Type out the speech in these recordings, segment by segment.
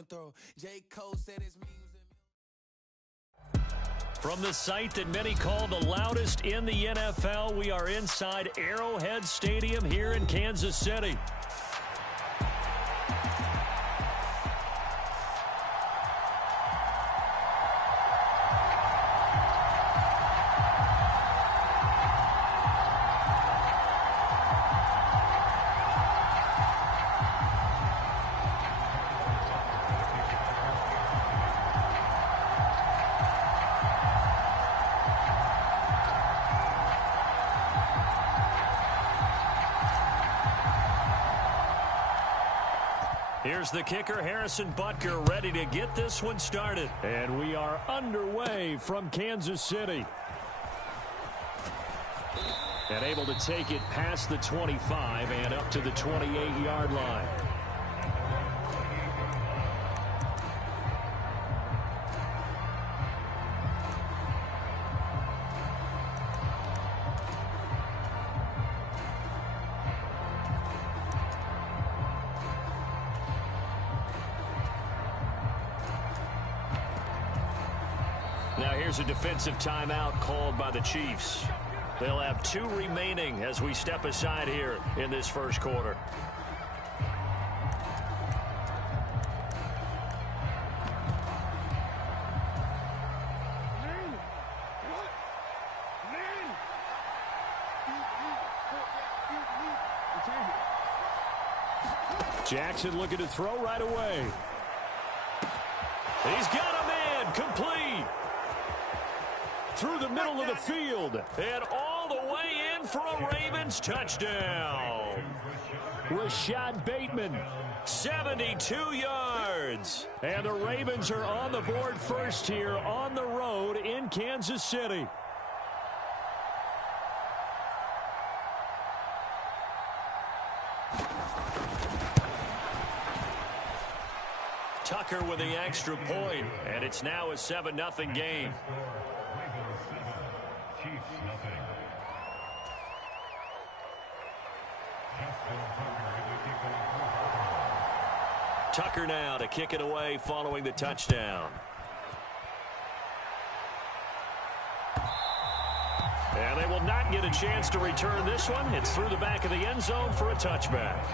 and throw. J. Cole said his memes. From the site that many call the loudest in the NFL, we are inside Arrowhead Stadium here in Kansas City. Here's the kicker, Harrison Butker, ready to get this one started. And we are underway from Kansas City. And able to take it past the 25 and up to the 28-yard line. Now here's a defensive timeout called by the Chiefs. They'll have 2 remaining as we step aside here in this first quarter. Jackson looking to throw right away. He's got a man complete. Through the middle of the field and all the way in for a Ravens touchdown. Rashad Bateman, 72 yards. And the Ravens are on the board first here on the road in Kansas City. Tucker with the extra point, and it's now a 7-0 game. Tucker now to kick it away following the touchdown. And they will not get a chance to return this one. It's through the back of the end zone for a touchback.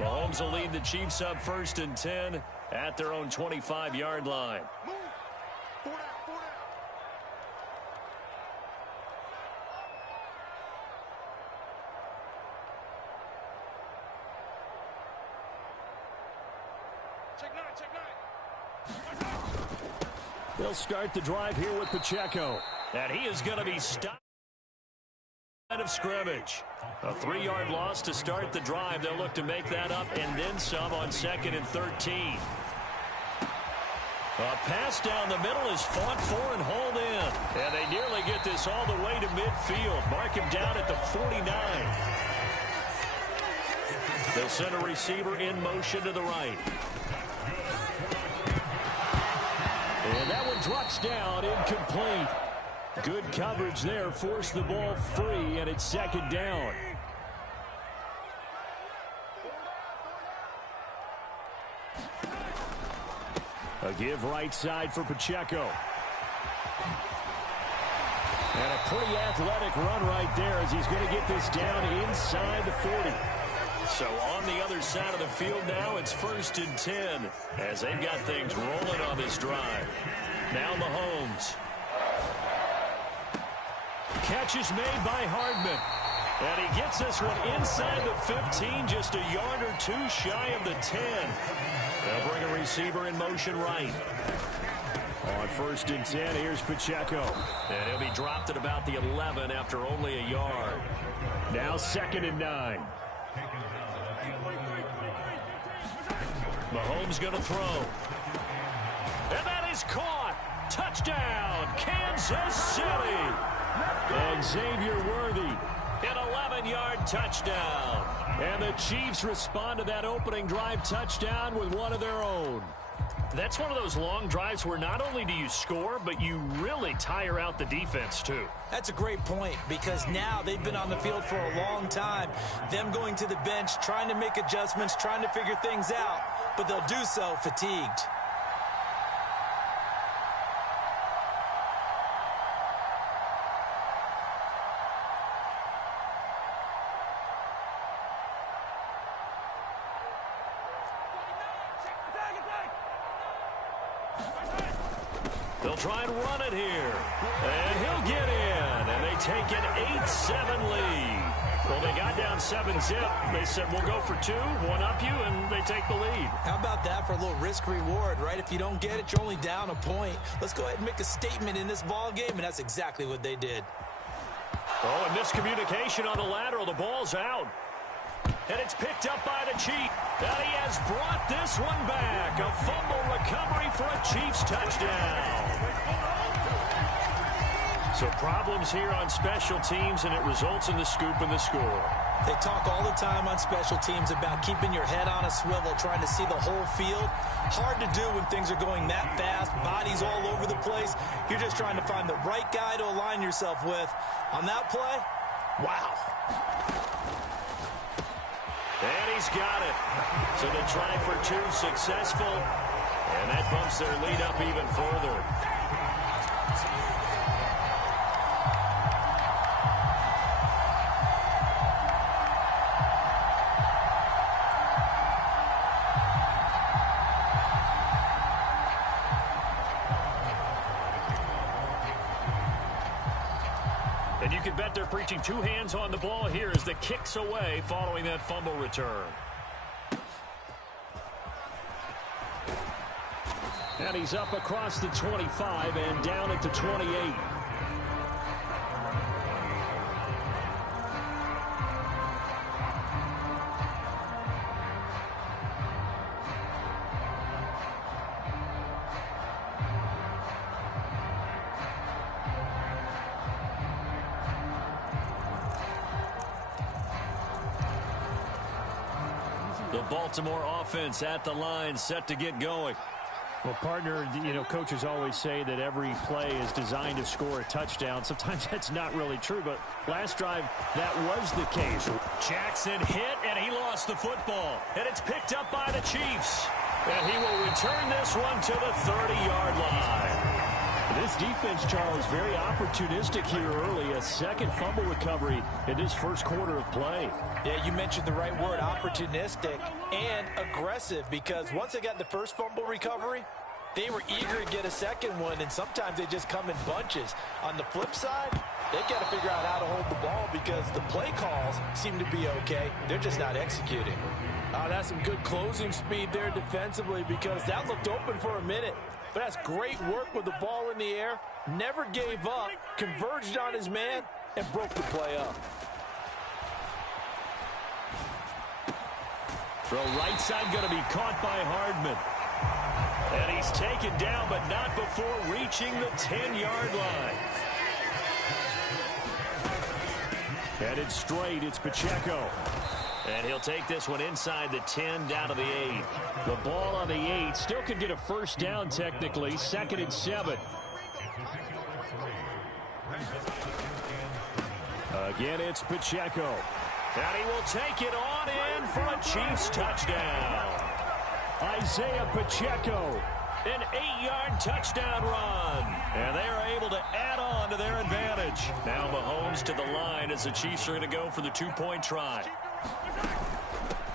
Mahomes will lead the Chiefs up 1st and 10 at their own 25-yard line. They'll start the drive here with Pacheco. And he is going to be stopped of scrimmage. A 3-yard loss to start the drive. They'll look to make that up and then some on 2nd and 13. A pass down the middle is fought for and hauled in. And they nearly get this all the way to midfield. Mark him down at the 49. They'll send a receiver in motion to the right. And that one drops down, incomplete. Good coverage there, forced the ball free, and it's 2nd down. A give right side for Pacheco. And a pretty athletic run right there as he's going to get this down inside the 40. So on the other side of the field now, it's 1st and 10 as they've got things rolling on this drive. Now Mahomes. Catch is made by Hardman. And he gets this one inside the 15, just a yard or two shy of the 10. They'll bring a receiver in motion right. On 1st and 10, here's Pacheco. And he'll be dropped at about the 11 after only a yard. Now 2nd and 9. Mahomes going to throw. And that is caught. Touchdown, Kansas City. And Xavier Worthy, an 11-yard touchdown. And the Chiefs respond to that opening drive touchdown with one of their own. That's one of those long drives where not only do you score, but you really tire out the defense, too. That's a great point, because now they've been on the field for a long time. Them going to the bench, trying to make adjustments, trying to figure things out, but they'll do so fatigued. They'll try and run it here. And he'll get in. And they take an 8-7 lead. Well, they got down 7-zip. They said, we'll go for 2, one up you, and they take the lead. How about that for a little risk-reward, right? If you don't get it, you're only down a point. Let's go ahead and make a statement in this ball game, and that's exactly what they did. Oh, and miscommunication on the lateral. The ball's out. And it's picked up by the Chief. And he has brought this one back. A fumble recovery for a Chiefs touchdown. So problems here on special teams, and it results in the scoop and the score. They talk all the time on special teams about keeping your head on a swivel, trying to see the whole field. Hard to do when things are going that fast, bodies all over the place. You're just trying to find the right guy to align yourself with. On that play, wow. And he's got it. So the try for 2 successful. And that bumps their lead up even further. And you can bet they're preaching 2 hands on the ball here as the kick's away following that fumble return. And he's up across the 25 and down at the 28. The Baltimore offense at the line, set to get going. Well, partner, you know, coaches always say that every play is designed to score a touchdown. Sometimes that's not really true, but last drive, that was the case. Jackson hit, and he lost the football. And it's picked up by the Chiefs. And he will return this one to the 30-yard line. This defense, Charles, very opportunistic here early. A second fumble recovery in this first quarter of play. Yeah, you mentioned the right word, opportunistic and aggressive, because once they got the first fumble recovery, they were eager to get a second one, and sometimes they just come in bunches. On the flip side, they've got to figure out how to hold the ball because the play calls seem to be okay. They're just not executing. Oh, that's some good closing speed there defensively, because that looked open for a minute. But that's great work with the ball in the air. Never gave up, converged on his man, and broke the play up. Throw right side going to be caught by Hardman. And he's taken down, but not before reaching the 10-yard line. Headed straight, it's Pacheco. And he'll take this one inside the 10, down to the 8. The ball on the 8 still could get a first down technically. 2nd and 7. Again, it's Pacheco. And he will take it on in for a Chiefs touchdown. Isaiah Pacheco. An 8-yard touchdown run. And they are able to add on to their advantage. Now Mahomes to the line as the Chiefs are going to go for the 2-point try.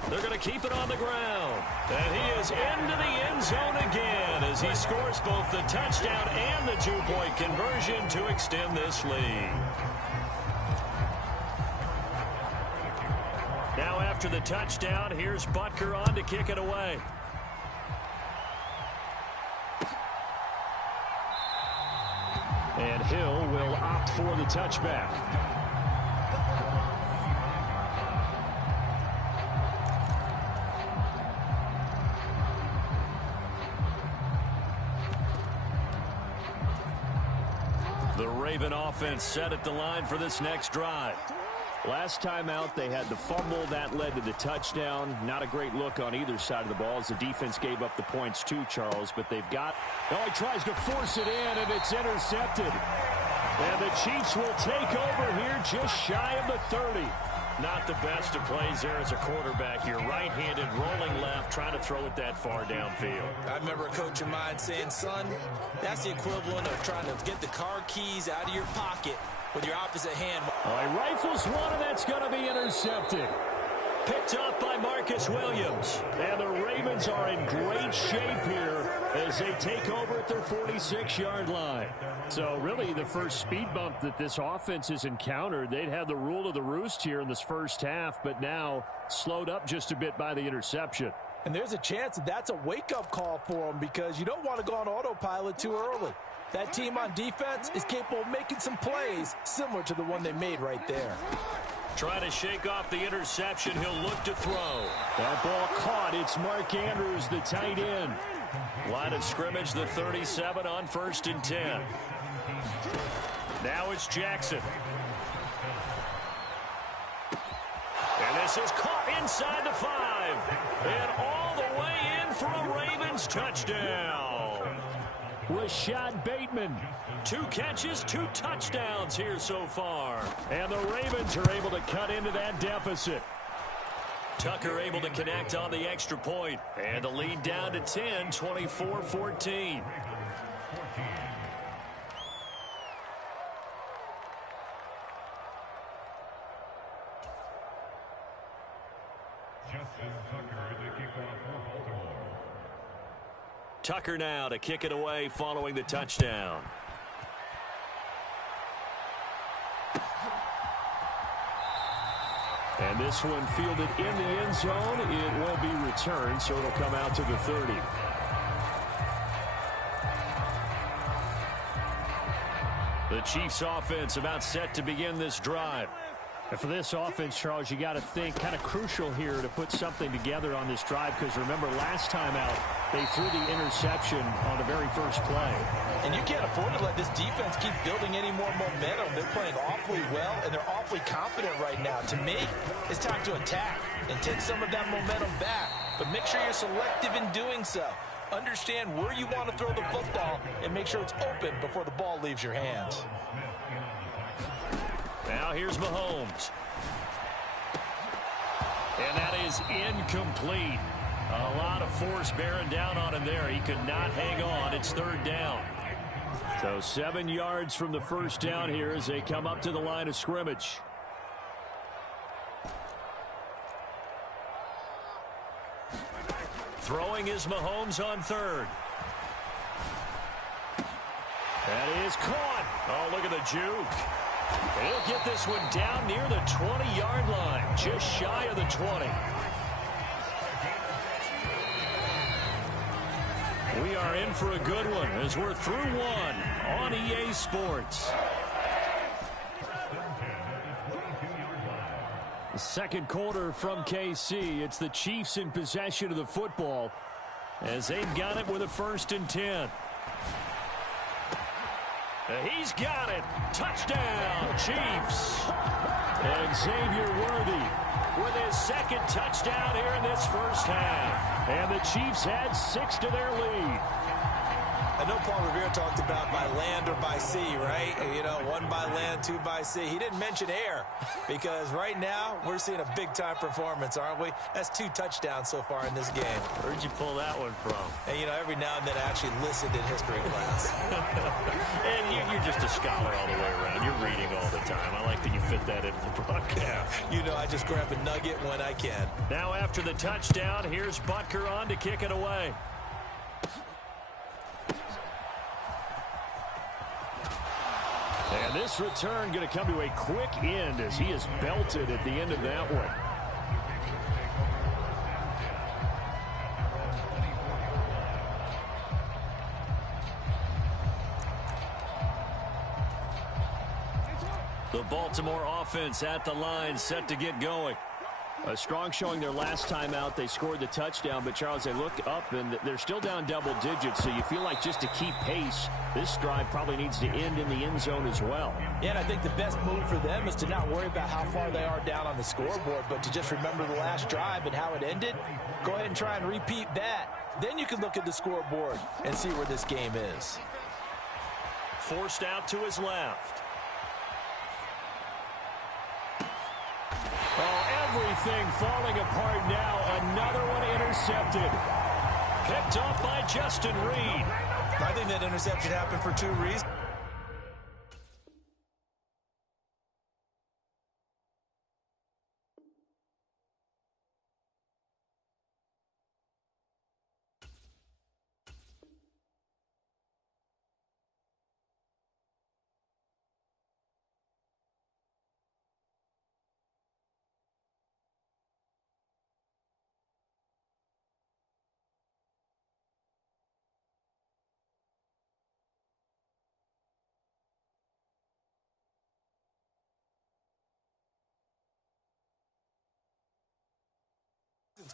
They're going to keep it on the ground. And he is into the end zone again as he scores both the touchdown and the 2-point conversion to extend this lead. Now after the touchdown, here's Butker on to kick it away. And Hill will opt for the touchback. The Raven offense set at the line for this next drive. Last time out, they had the fumble. That led to the touchdown. Not a great look on either side of the ball as the defense gave up the points too, Charles. But they've got... Oh, he tries to force it in, and it's intercepted. And the Chiefs will take over here just shy of the 30. Not the best of plays there as a quarterback. You're right-handed, rolling left, trying to throw it that far downfield. I remember a coach of mine saying, son, that's the equivalent of trying to get the car keys out of your pocket with your opposite hand. Oh, he rifles one, and that's going to be intercepted. Picked up by Marcus Williams. And the Ravens are in great shape here as they take over at their 46-yard line. So really the first speed bump that this offense has encountered. They'd had the rule of the roost here in this first half, but now slowed up just a bit by the interception. And there's a chance that that's a wake-up call for them because you don't want to go on autopilot too early. That team on defense is capable of making some plays similar to the one they made right there. Trying to shake off the interception. He'll look to throw. That ball caught. It's Mark Andrews, the tight end. Line of scrimmage, the 37 on 1st and 10. Now it's Jackson. And this is caught inside the 5. And all the way in for a Ravens touchdown. Rashad Bateman. 2 catches, 2 touchdowns here so far. And the Ravens are able to cut into that deficit. Tucker able to connect on the extra point. And the lead down to 10, 24-14. Tucker now to kick it away following the touchdown. And this one fielded in the end zone. It will be returned, so it'll come out to the 30. The Chiefs offense about set to begin this drive. And for this offense, Charles, you got to think kind of crucial here to put something together on this drive because remember last time out they threw the interception on the very first play. And you can't afford to let this defense keep building any more momentum. They're playing awfully well, and they're awfully confident right now. To me, it's time to attack and take some of that momentum back. But make sure you're selective in doing so. Understand where you want to throw the football and make sure it's open before the ball leaves your hands. Now here's Mahomes. And that is incomplete. A lot of force bearing down on him there. He could not hang on. It's 3rd down. So 7 yards from the first down here as they come up to the line of scrimmage. Throwing is Mahomes on 3rd. That is caught. Oh, look at the juke. He'll get this one down near the 20-yard line, just shy of the 20. We are in for a good one as we're through one on EA Sports. The second quarter from KC. It's the Chiefs in possession of the football as they've got it with a 1st and 10. He's got it. Touchdown, Chiefs. And Xavier Worthy with his 2nd touchdown here in this first half. And the Chiefs had 6 to their lead. I know Paul Revere talked about by land or by sea, right? You know, 1 by land, 2 by sea. He didn't mention air because right now we're seeing a big-time performance, aren't we? That's 2 touchdowns so far in this game. Where'd you pull that one from? And, you know, every now and then I actually listened in history class. And you're just a scholar all the way around. You're reading all the time. I like that you fit that into the broadcast. You know, I just grab a nugget when I can. Now after the touchdown, here's Butker on to kick it away. And this return going to come to a quick end as he is belted at the end of that one. The Baltimore offense at the line set to get going. A strong showing their last time out. They scored the touchdown, but, Charles, they look up, and they're still down double digits, so you feel like just to keep pace, this drive probably needs to end in the end zone as well. Yeah, and I think the best move for them is to not worry about how far they are down on the scoreboard, but to just remember the last drive and how it ended. Go ahead and try and repeat that. Then you can look at the scoreboard and see where this game is. Forced out to his left. Oh, everything falling apart now. Another one intercepted. Picked up by Justin Reed. I think that interception happened for two reasons.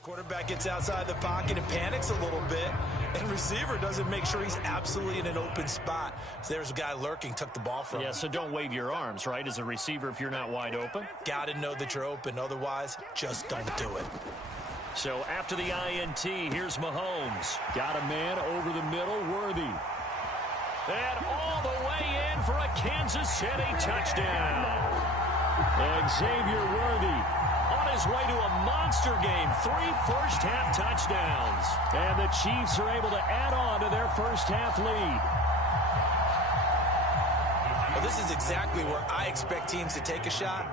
Quarterback gets outside the pocket and panics a little bit, and receiver doesn't make sure he's absolutely in an open spot. So there's a guy lurking, took the ball from him. Yeah, so don't wave your arms, right, as a receiver if you're not wide open. Got to know that you're open. Otherwise, just don't do it. So after the INT, here's Mahomes. Got a man over the middle, Worthy. And all the way in for a Kansas City touchdown. And Xavier Worthy on his way to a monster game. 3 first-half touchdowns. And the Chiefs are able to add on to their first-half lead. Well, this is exactly where I expect teams to take a shot.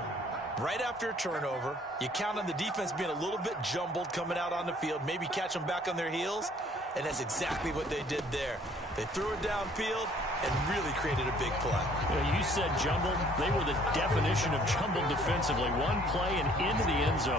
Right after a turnover, you count on the defense being a little bit jumbled coming out on the field, maybe catch them back on their heels, and that's exactly what they did there. They threw it downfield and really created a big play. You said jumbled. They were the definition of jumbled defensively. One play and into the end zone.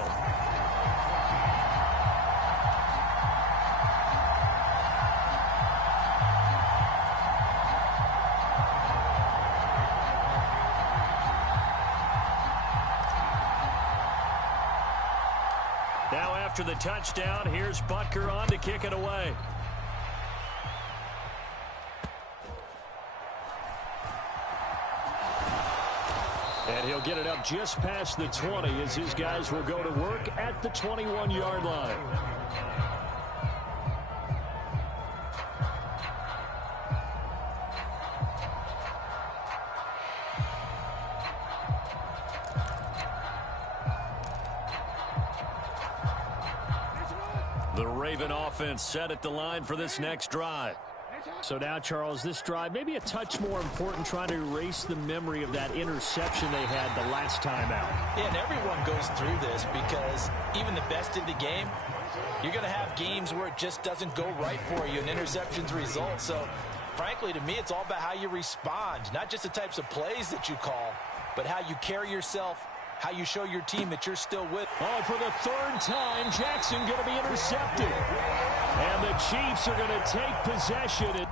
Now after the touchdown, here's Butker on to kick it away. And he'll get it up just past the 20 as his guys will go to work at the 21-yard line. The Raven offense set at the line for this next drive. So now, Charles, this drive maybe a touch more important, trying to erase the memory of that interception they had the last time out. Yeah, and everyone goes through this because even the best in the game, you're going to have games where it just doesn't go right for you, and interceptions result. So, frankly, to me, it's all about how you respond, not just the types of plays that you call, but how you carry yourself, how you show your team that you're still with. Oh, for the third time, Jackson going to be intercepted. And the Chiefs are going to take possession.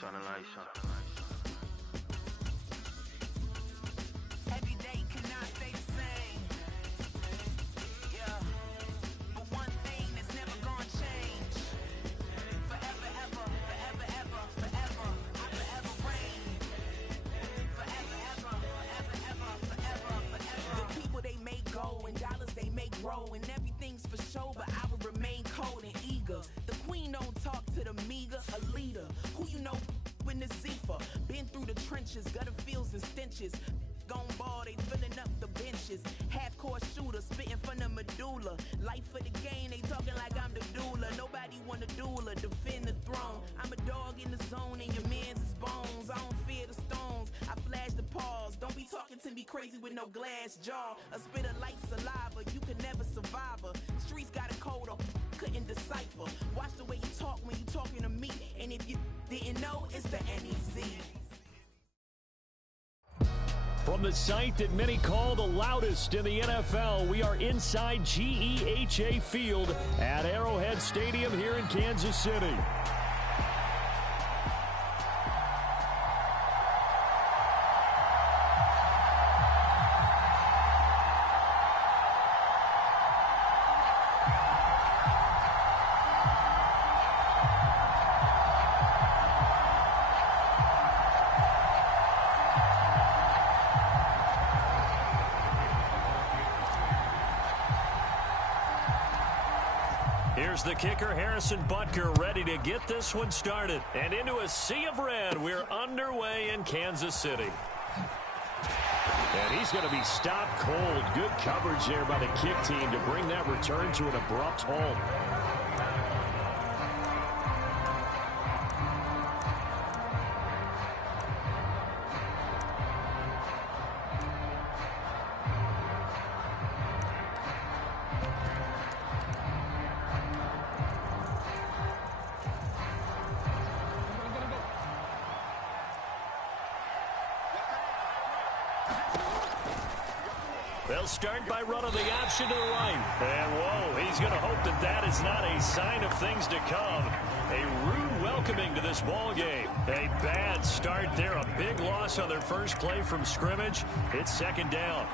Turn the lights on. Every day cannot stay the same. Yeah. But one thing that's never gonna change. Forever, ever, forever, ever, forever. I forever reign. Forever, ever, forever, ever, forever, forever. The people they may go and dollars they may grow and everything's for show, but I will remain cold and eager. The queen don't talk to the meager, a leader. Who you know in the Zephyr, been through the trenches, gutter fields and stenches. Gone ball, they filling up the benches. Half court shooter, spitting from the medulla. Life for the game, they talking like I'm the doula. Nobody want a doula, defend the throne. I'm a dog in the zone and your man's is bones. I don't fear the stones, I flash the paws. Don't be talking to me crazy with no glass jaw. A spit of light saliva, you can never survive her. Streets got a code of couldn't decipher. Watch the way you talk when you talking to me. And if you didn't know, it's the NEC. From the site that many call the loudest in the NFL, we are inside GEHA Field at Arrowhead Stadium here in Kansas City. Here's the kicker, Harrison Butker, ready to get this one started. And into a sea of red, we're underway in Kansas City. And he's going to be stopped cold. Good coverage there by the kick team to bring that return to an abrupt halt. They'll start by running the option to the right. And, whoa, he's going to hope that that is not a sign of things to come. A rude welcoming to this ball game. A bad start there. A big loss on their first play from scrimmage. It's second down.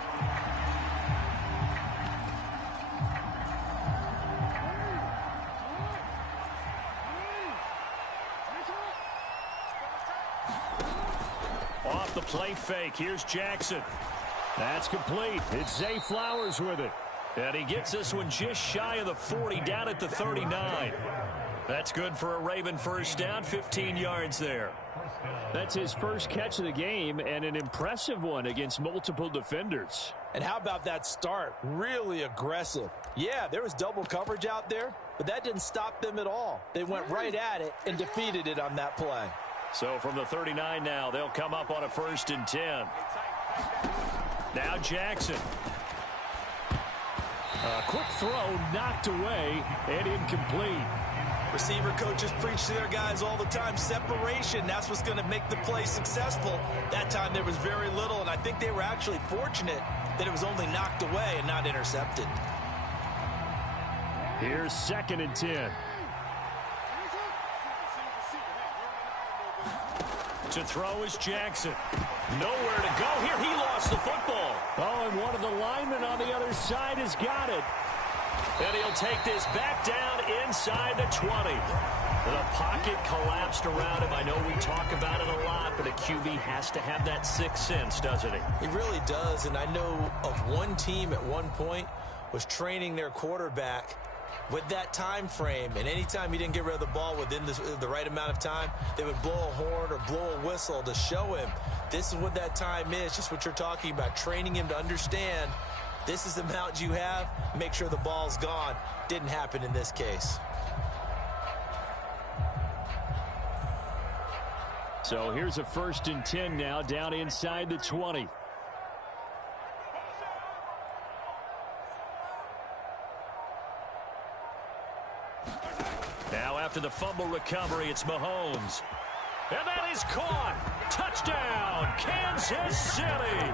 Off the play fake. Here's Jackson. That's complete. It's Zay Flowers with it. And he gets this one just shy of the 40, down at the 39. That's good for a Raven first down, 15 yards there. That's his first catch of the game, and an impressive one against multiple defenders. And how about that start? Really aggressive. Yeah, there was double coverage out there, but that didn't stop them at all. They went right at it and defeated it on that play. So from the 39 now, they'll come up on a 1st and 10. Now Jackson. A quick throw knocked away and incomplete. Receiver coaches preach to their guys all the time. Separation, that's what's going to make the play successful. That time there was very little, and I think they were actually fortunate that it was only knocked away and not intercepted. Here's 2nd and 10. To throw is Jackson. Nowhere to go here. He lost the football. Oh, and one of the linemen on the other side has got it. And he'll take this back down inside the 20. The pocket collapsed around him. I know we talk about it a lot, but a QB has to have that sixth sense, doesn't he? He really does, and I know of one team at one point was training their quarterback with that time frame, and anytime he didn't get rid of the ball within the right amount of time, they would blow a horn or blow a whistle to show him this is what that time is, just what you're talking about, training him to understand this is the amount you have, make sure the ball's gone. Didn't happen in this case. So here's a 1st and 10 now, down inside the 20. Now after the fumble recovery, it's Mahomes. And that is caught. Touchdown, Kansas City.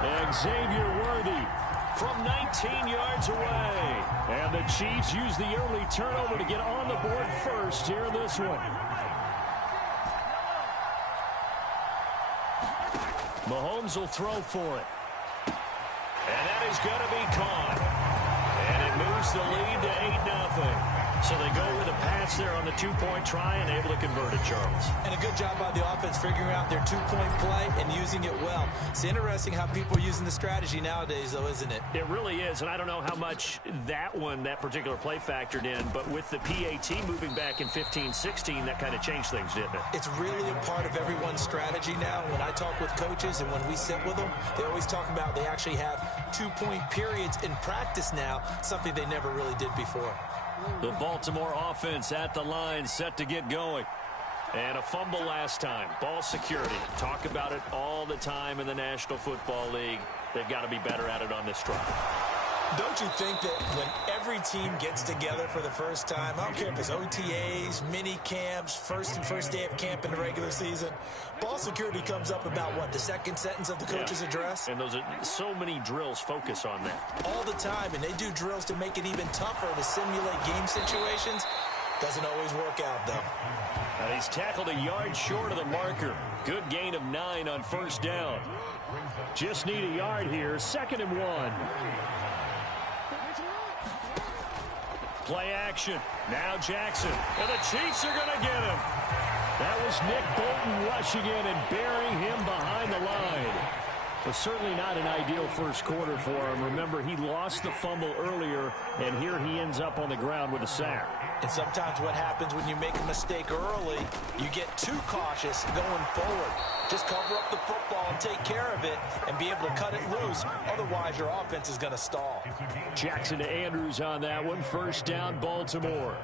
And Xavier Worthy from 19 yards away. And the Chiefs use the early turnover to get on the board first here in this one. Mahomes will throw for it. And that is going to be caught. And it moves the lead to 8-0. So they go with a pass there on the two-point try and able to convert it, Charles. And a good job by the offense figuring out their two-point play and using it well. It's interesting how people are using the strategy nowadays, though, isn't it? It really is, and I don't know how much that particular play factored in, but with the PAT moving back in 15-16, that kind of changed things, didn't it? It's really a part of everyone's strategy now. When I talk with coaches and when we sit with them, they always talk about they actually have two-point periods in practice now, something they never really did before. The Baltimore offense at the line, set to get going. And a fumble last time. Ball security. Talk about it all the time in the National Football League. They've got to be better at it on this drive. Don't you think that when every team gets together for the first time, I don't care if it's OTAs, mini camps, first day of camp in the regular season, ball security comes up about, what, the second sentence of the coach's address? And those are so many drills focus on that. All the time, and they do drills to make it even tougher to simulate game situations. Doesn't always work out, though. He's tackled a yard short of the marker. Good gain of 9 on first down. Just need a yard here, 2nd and 1. Play action. Now Jackson. And the Chiefs are going to get him. That was Nick Bolton rushing in and burying him behind the line. But certainly not an ideal first quarter for him. Remember, he lost the fumble earlier, and here he ends up on the ground with a sack. And sometimes what happens when you make a mistake early, you get too cautious going forward. Just cover up the football and take care of it and be able to cut it loose. Otherwise, your offense is going to stall. Jackson to Andrews on that one. First down, Baltimore.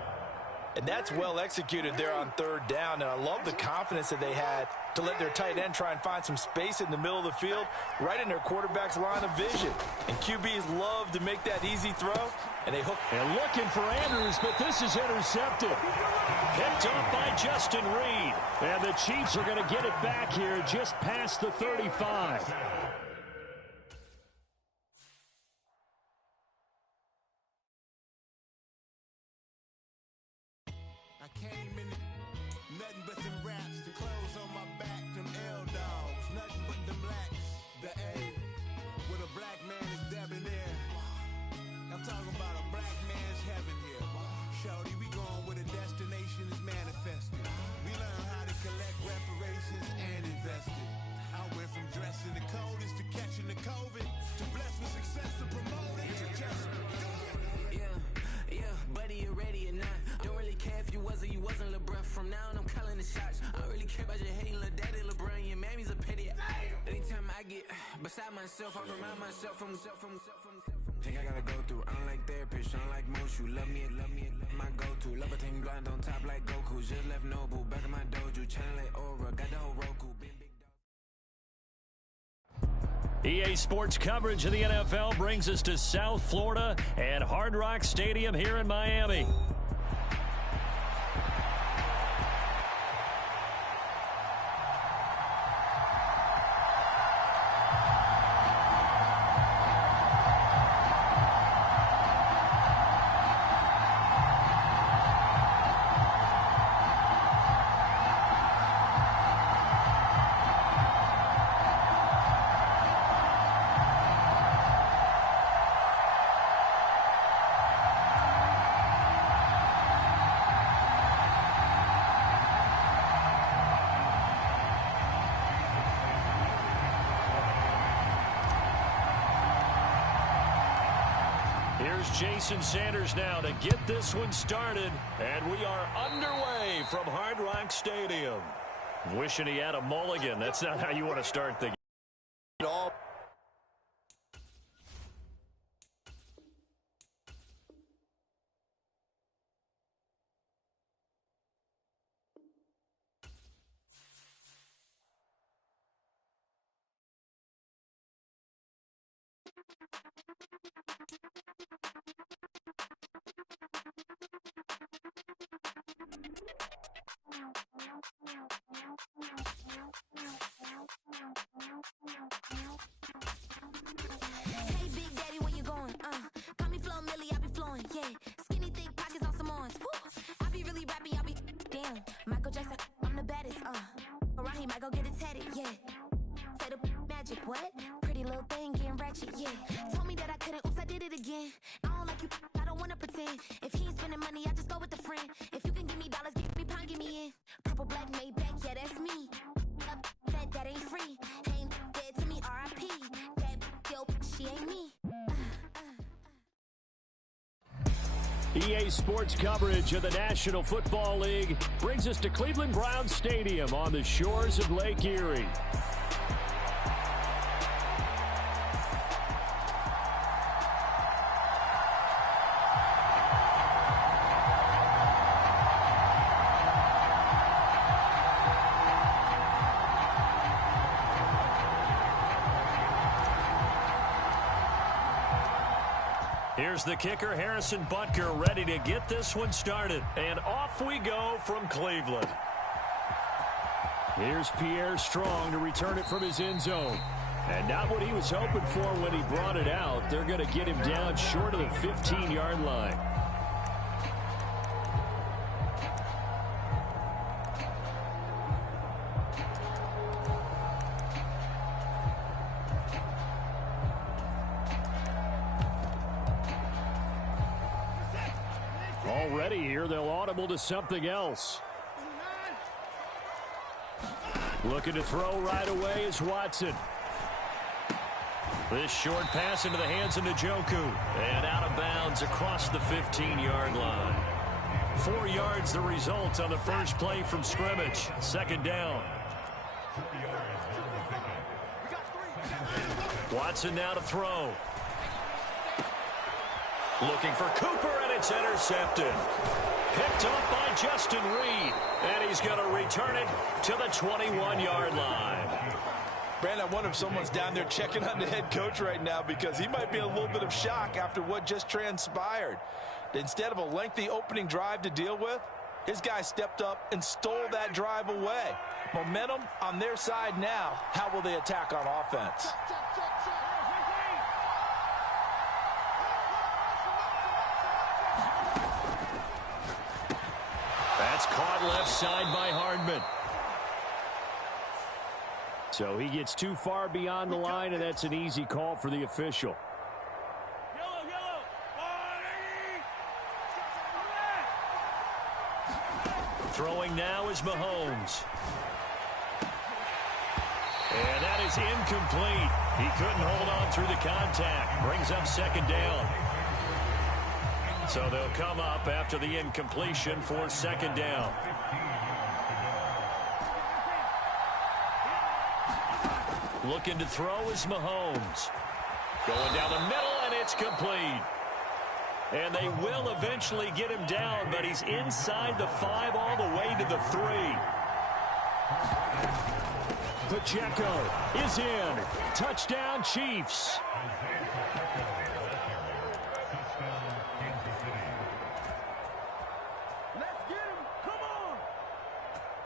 And that's well executed there on third down. And I love the confidence that they had to let their tight end try and find some space in the middle of the field, right in their quarterback's line of vision. And QBs love to make that easy throw, and they hook. And looking for Andrews, but this is intercepted. Picked up by Justin Reed. And the Chiefs are going to get it back here just past the 35. Beside myself, I remind myself from think I gotta go through. Unlike therapist, unlike most, you love me, my go-to. Love a thing blind on top like Goku. Just left Noble, back in my dojo, channel like Aura, got the whole Roku. EA Sports coverage of the NFL brings us to South Florida and Hard Rock Stadium here in Miami. Here's Jason Sanders now to get this one started. And we are underway from Hard Rock Stadium. Wishing he had a mulligan. That's not how you want to start the game. Hey, Big Daddy, where you going? Call me Flo Millie, I be flowing, yeah. Skinny, thick pockets on some ones. I be really rapping, I be damn. Michael Jackson, I'm the baddest, Around here, might go get it tatted, yeah. Say the magic, what? Pretty little thing getting ratchet, yeah. Told me that I couldn't, oops, I did it again. I don't like you, I don't don't wanna pretend. If he ain't spending money, I just go with the friend. If you can give me dollars, give me pound, give me in. Purple, black, Maybach, yeah, that's me. That ain't free. Ain't dead to me, R.I.P. That dope, she ain't me. EA Sports coverage of the National Football League brings us to Cleveland Browns Stadium on the shores of Lake Erie. Here's the kicker, Harrison Butker, ready to get this one started. And off we go from Cleveland. Here's Pierre Strong to return it from his end zone. And not what he was hoping for when he brought it out. They're going to get him down short of the 15-yard line. Already here, they'll audible to something else. Looking to throw right away is Watson. This short pass into the hands of Njoku. And out of bounds across the 15-yard line. 4 yards the result on the first play from scrimmage. Second down. Watson now to throw. Looking for Cooper, and it's intercepted. Picked up by Justin Reed, and he's going to return it to the 21-yard line. Brandon, I wonder if someone's down there checking on the head coach right now, because he might be in a little bit of shock after what just transpired. Instead of a lengthy opening drive to deal with, his guy stepped up and stole that drive away. Momentum on their side now. How will they attack on offense? That's caught left side by Hardman. So he gets too far beyond the line, and that's an easy call for the official. Throwing now is Mahomes. And that is incomplete. He couldn't hold on through the contact. Brings up second down. So they'll come up after the incompletion for second down. Looking to throw is Mahomes. Going down the middle, and it's complete. And they will eventually get him down, but he's inside the 5 all the way to the 3. Pacheco is in. Touchdown, Chiefs.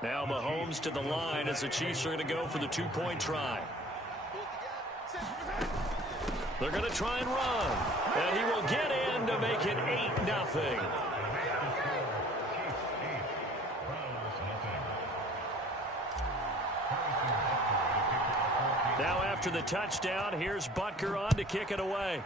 Now Mahomes to the line as the Chiefs are going to go for the 2-point try. They're going to try and run. And he will get in to make it 8-0. Now after the touchdown, here's Butker on to kick it away.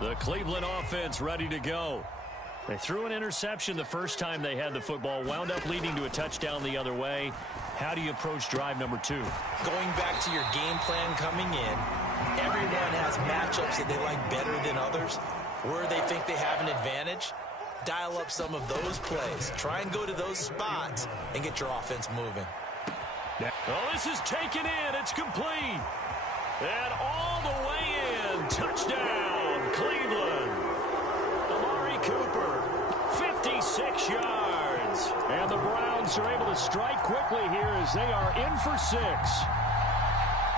The Cleveland offense ready to go. They threw an interception the first time they had the football, wound up leading to a touchdown the other way. How do you approach drive number 2? Going back to your game plan coming in, everyone has matchups that they like better than others. Where they think they have an advantage, dial up some of those plays. Try and go to those spots and get your offense moving. Oh, this is taken in. It's complete. And all the way in. Touchdown, Cleveland. Amari Cooper, 56 yards. And the Browns are able to strike quickly here as they are in for 6.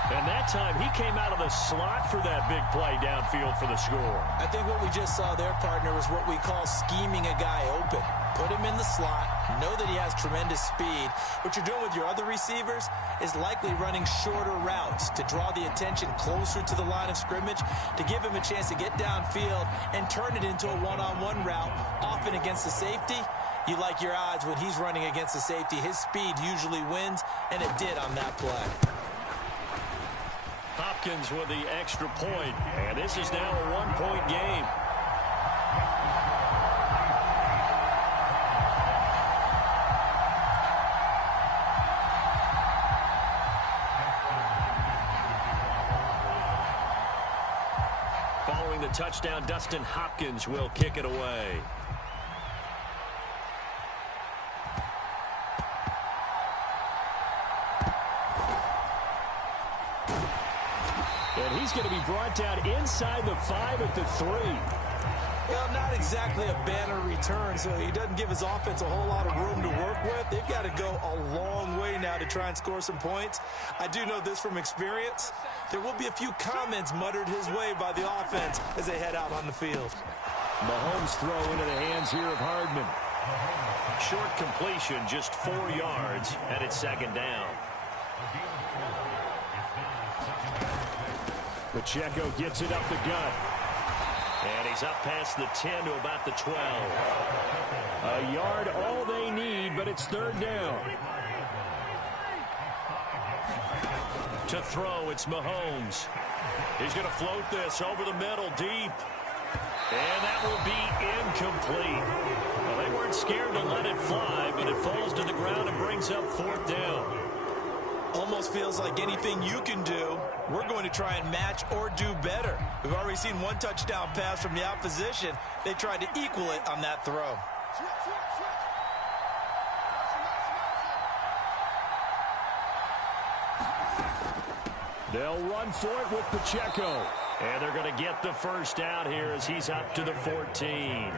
And that time, he came out of the slot for that big play downfield for the score. I think what we just saw there, partner, was what we call scheming a guy open. Put him in the slot, know that he has tremendous speed. What you're doing with your other receivers is likely running shorter routes to draw the attention closer to the line of scrimmage, to give him a chance to get downfield and turn it into a one-on-one route, often against the safety. You like your odds when he's running against the safety. His speed usually wins, and it did on that play. Hopkins with the extra point, and this is now a one-point game. Following the touchdown, Dustin Hopkins will kick it away. And he's going to be brought down inside the 5 at the 3. Well, not exactly a banner return, so he doesn't give his offense a whole lot of room to work with. They've got to go a long way now to try and score some points. I do know this from experience. There will be a few comments muttered his way by the offense as they head out on the field. Mahomes throw into the hands here of Hardman. Short completion, just 4 yards, and it's second down. Pacheco gets it up the gut. And he's up past the 10 to about the 12. A yard, all they need, but it's third down. To throw, it's Mahomes. He's going to float this over the middle, deep. And that will be incomplete. Well, they weren't scared to let it fly, but it falls to the ground and brings up fourth down. Almost feels like anything you can do, we're going to try and match or do better. We've already seen one touchdown pass from the opposition. They tried to equal it on that throw. They'll run for it with Pacheco. And they're going to get the first down here as he's up to the 14.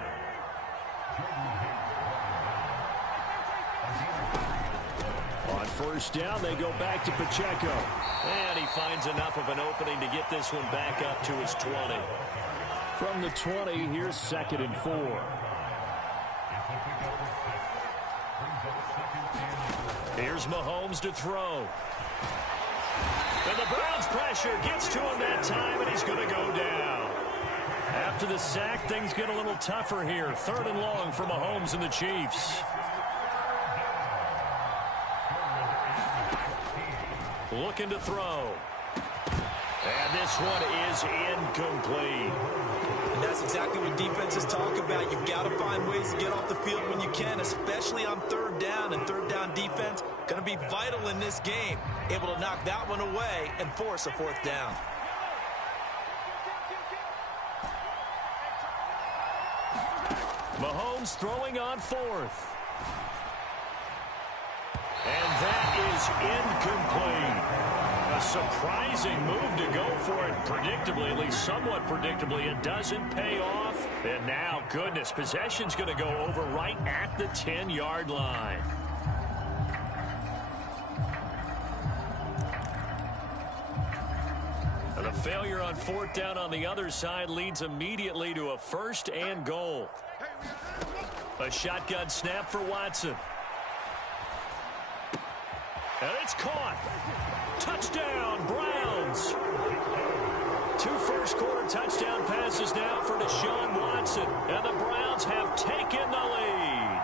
On first down, they go back to Pacheco. And he finds enough of an opening to get this one back up to his 20. From the 20, here's 2nd and 4. Here's Mahomes to throw. And the Browns pressure gets to him that time, and he's going to go down. After the sack, things get a little tougher here. 3rd and long for Mahomes and the Chiefs. Looking to throw. And this one is incomplete. And that's exactly what defenses talk about. You've got to find ways to get off the field when you can, especially on 3rd down. And 3rd down defense going to be vital in this game. Able to knock that one away and force a 4th down. Mahomes throwing on 4th. And that is incomplete. A surprising move to go for it. Predictably, at least somewhat predictably, it doesn't pay off. And now, goodness, possession's going to go over right at the 10-yard line. And a failure on 4th down on the other side leads immediately to a 1st and goal. A shotgun snap for Watson. And it's caught. Touchdown, Browns. 2 first-quarter touchdown passes now for Deshaun Watson. And the Browns have taken the lead.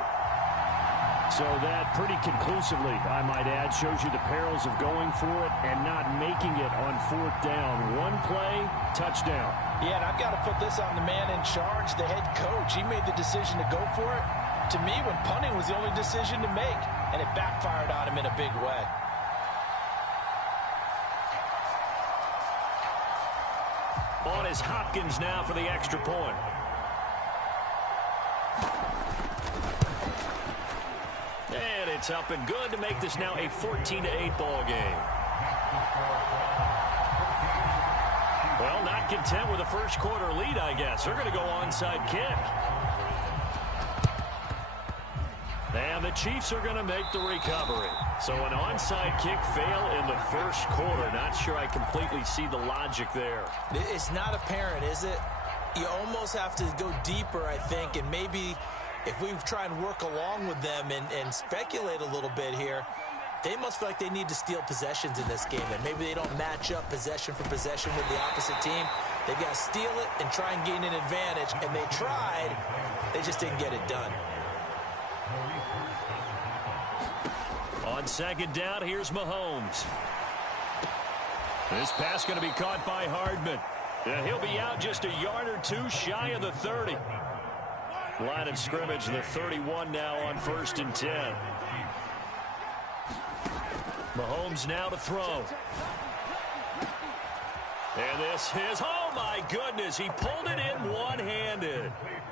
So that pretty conclusively, I might add, shows you the perils of going for it and not making it on 4th down. One play, touchdown. Yeah, and I've got to put this on the man in charge, the head coach. He made the decision to go for it. To me, when punting was the only decision to make, and it backfired on him in a big way. On is Hopkins now for the extra point. And it's up and good to make this now a 14-8 ball game. Well, not content with a first-quarter lead, I guess. They're going to go onside kick. And the Chiefs are going to make the recovery. So an onside kick fail in the first quarter. Not sure I completely see the logic there. It's not apparent, is it? You almost have to go deeper, I think, and maybe if we try and work along with them and speculate a little bit here, they must feel like they need to steal possessions in this game, and maybe they don't match up possession for possession with the opposite team. They've got to steal it and try and gain an advantage, and they tried. They just didn't get it done. On second down, here's Mahomes. This pass going to be caught by Hardman. And he'll be out just a yard or two shy of the 30. Line of scrimmage, the 31 now on 1st and 10. Mahomes now to throw. And this is, oh my goodness, he pulled it in one-handed.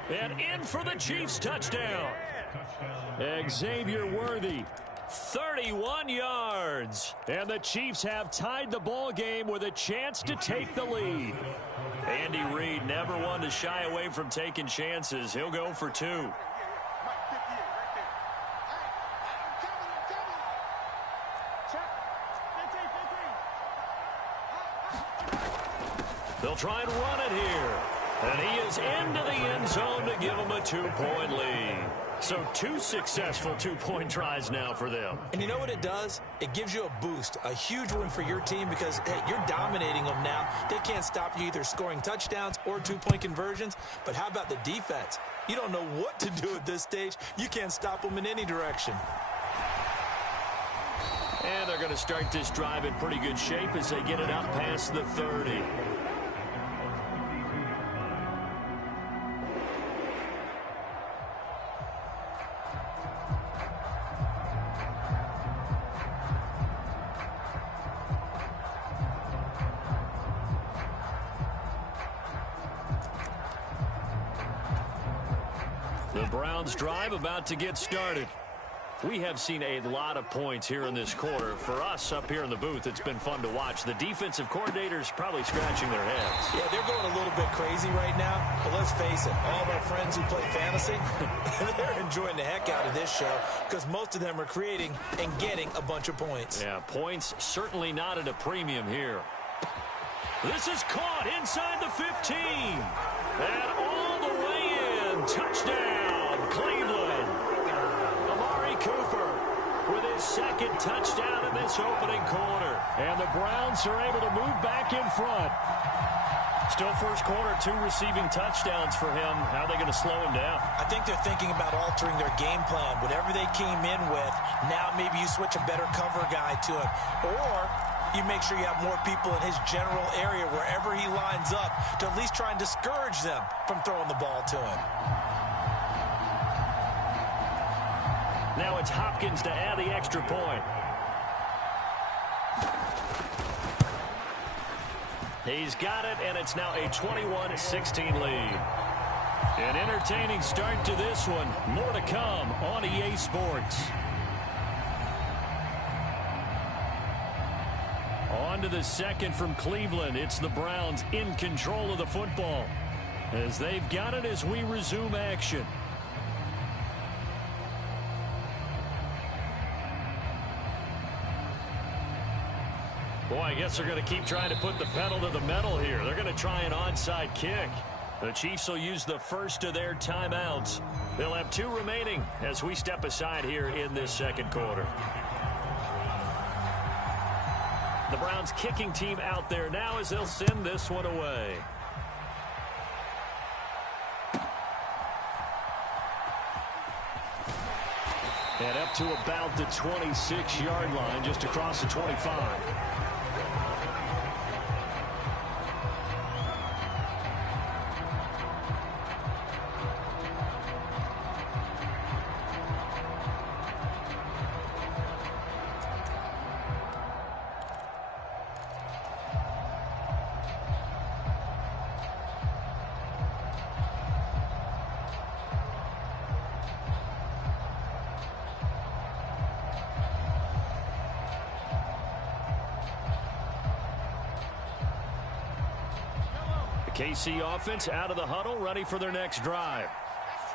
And in for the Chiefs touchdown. Xavier Worthy, 31 yards. And the Chiefs have tied the ball game with a chance to take the lead. Andy Reid never one to shy away from taking chances. He'll go for 2. They'll try and run it here. And he is into the end zone to give them a 2-point lead. So 2 successful 2-point tries now for them. And you know what it does? It gives you a boost, a huge one for your team because, hey, you're dominating them now. They can't stop you either scoring touchdowns or 2-point conversions. But how about the defense? You don't know what to do at this stage. You can't stop them in any direction. And they're going to start this drive in pretty good shape as they get it up past the 30. The Browns drive about to get started. We have seen a lot of points here in this quarter. For us up here in the booth, it's been fun to watch. The defensive coordinators probably scratching their heads. Yeah, they're going a little bit crazy right now. But let's face it, all of our friends who play fantasy, they're enjoying the heck out of this show because most of them are creating and getting a bunch of points. Yeah, points certainly not at a premium here. This is caught inside the 15. And all the way in. Touchdown, Cleveland. Amari Cooper with his second touchdown in this opening quarter. And the Browns are able to move back in front. Still first quarter, 2 receiving touchdowns for him. How are they going to slow him down? I think they're thinking about altering their game plan. Whatever they came in with, now maybe you switch a better cover guy to him. Or you make sure you have more people in his general area wherever he lines up to at least try and discourage them from throwing the ball to him. Now it's Hopkins to add the extra point. He's got it, and it's now a 21-16 lead. An entertaining start to this one. More to come on EA Sports. On to the second from Cleveland. It's the Browns in control of the football as they've got it as we resume action. Boy, I guess they're going to keep trying to put the pedal to the metal here. They're going to try an onside kick. The Chiefs will use the first of their timeouts. They'll have 2 remaining as we step aside here in this second quarter. The Browns kicking team out there now as they'll send this one away. And up to about the 26-yard line, just across the 25. KC offense out of the huddle, ready for their next drive.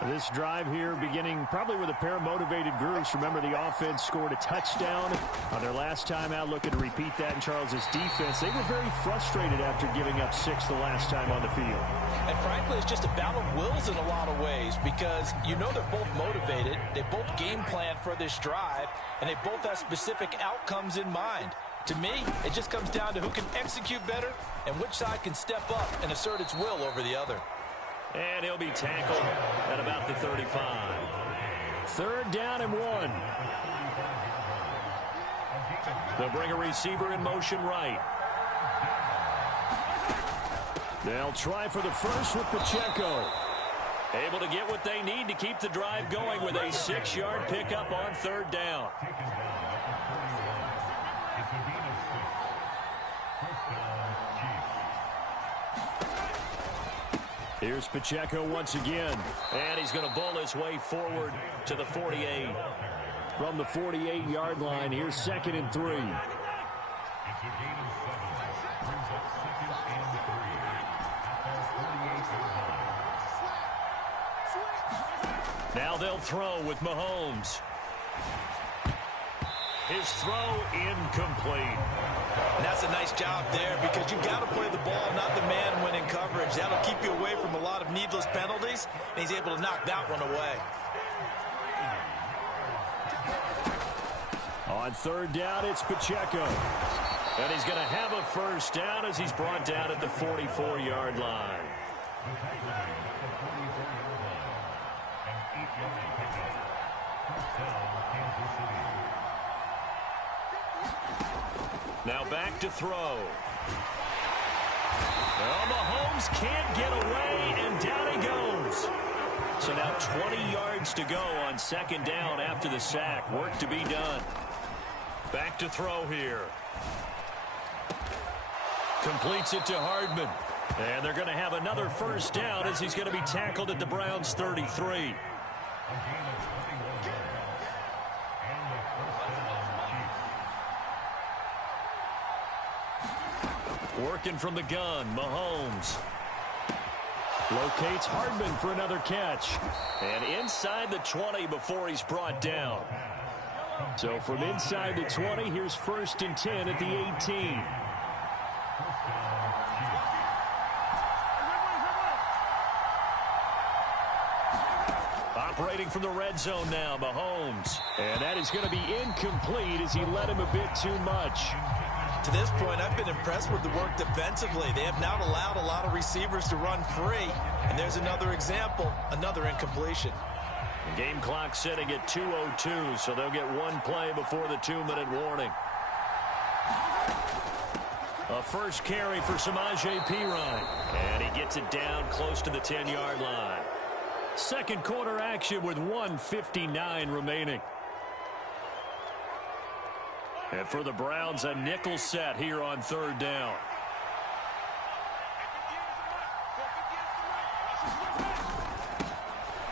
This drive here beginning probably with a pair of motivated groups. Remember, the offense scored a touchdown on their last time out, looking to repeat that in Charles's defense. They were very frustrated after giving up 6 the last time on the field. And frankly, it's just a battle of wills in a lot of ways because you know they're both motivated. They both game plan for this drive, and they both have specific outcomes in mind. To me, it just comes down to who can execute better and which side can step up and assert its will over the other. And he'll be tackled at about the 35. 3rd down and 1. They'll bring a receiver in motion right. They'll try for the first with Pacheco. Able to get what they need to keep the drive going with a 6-yard pickup on 3rd down. Here's Pacheco once again. And he's going to bull his way forward to the 48. From the 48-yard line, here's 2nd and 3. Now they'll throw with Mahomes. His throw incomplete. And that's a nice job there because you've got to play the ball, not the man when in coverage. That'll keep you away from a lot of needless penalties, and he's able to knock that one away. On 3rd down, it's Pacheco. And he's going to have a 1st down as he's brought down at the 44-yard line. Now back to throw. Well, Mahomes can't get away, and down he goes. So now 20 yards to go on 2nd down after the sack. Work to be done. Back to throw here. Completes it to Hardman. And they're going to have another 1st down as he's going to be tackled at the Browns' 33. Working from the gun, Mahomes. Locates Hardman for another catch. And inside the 20 before he's brought down. So from inside the 20, here's 1st and 10 at the 18. Operating from the red zone now, Mahomes. And that is going to be incomplete as he led him a bit too much. To this point, I've been impressed with the work defensively. They have not allowed a lot of receivers to run free. And there's another example, another incompletion. The game clock sitting at 2:02, so they'll get one play before the 2-minute warning. A first carry for Samaje Perine. And he gets it down close to the 10-yard line. 2nd quarter action with 1:59 remaining. And for the Browns, a nickel set here on 3rd down.